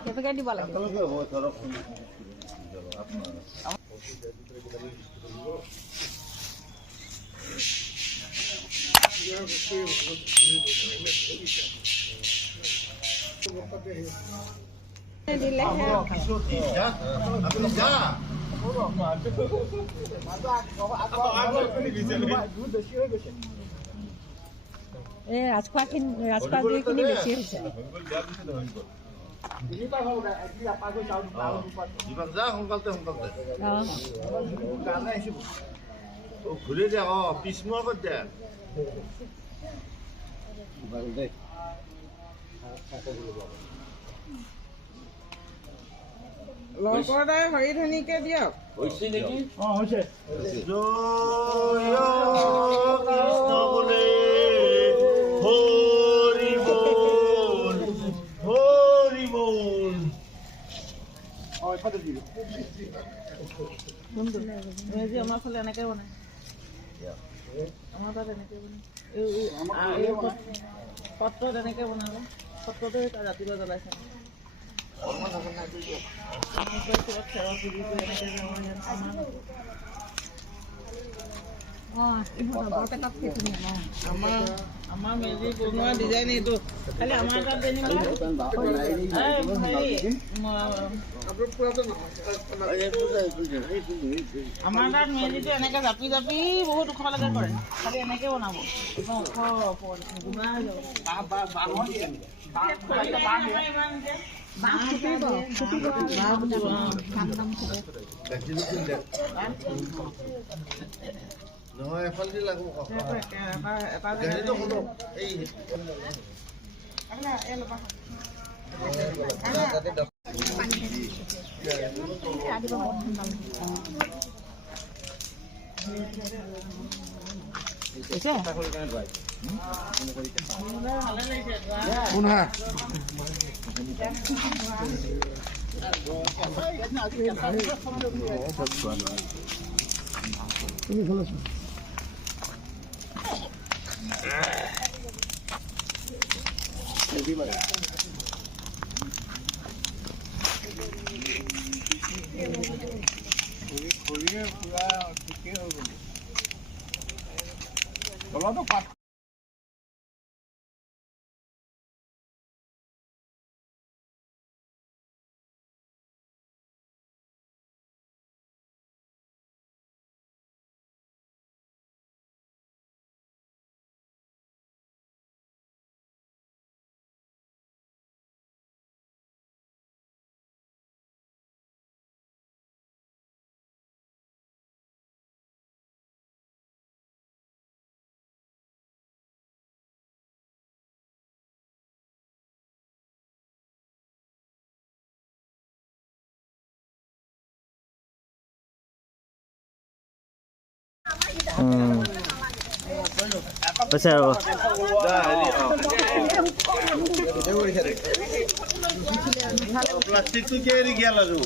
সেইটোকে দিব লাগে ৰাজখোৱা দুইখিনি বেছি হৈছে ঘূৰি দিয়া পিছমোৱা ক'ত দিয়া লগৰদাই হৰি ধনীকে দিয়ক হৈছে নেকি হৈছে আমাৰ ফালে এনেকে বনাই আমাৰ তাত এনেকে বনাই সত্ৰত এনেকে বনালে সত্ৰতে ৰাতিপুৱা জ্বলাইছে আমাৰ মেজি বনোৱা ডিজাইন এইটো খালি আমাৰ তাত আমাৰ তাত মেজিটো এনেকে জাপি জাপি বহুত ওখলৈকে কৰে খালি এনেকে বনাব গুণা হৈ নহয় এফালে লাগব প্লাষ্টিকটো কেৰি গেল আৰু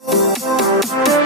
Thank you.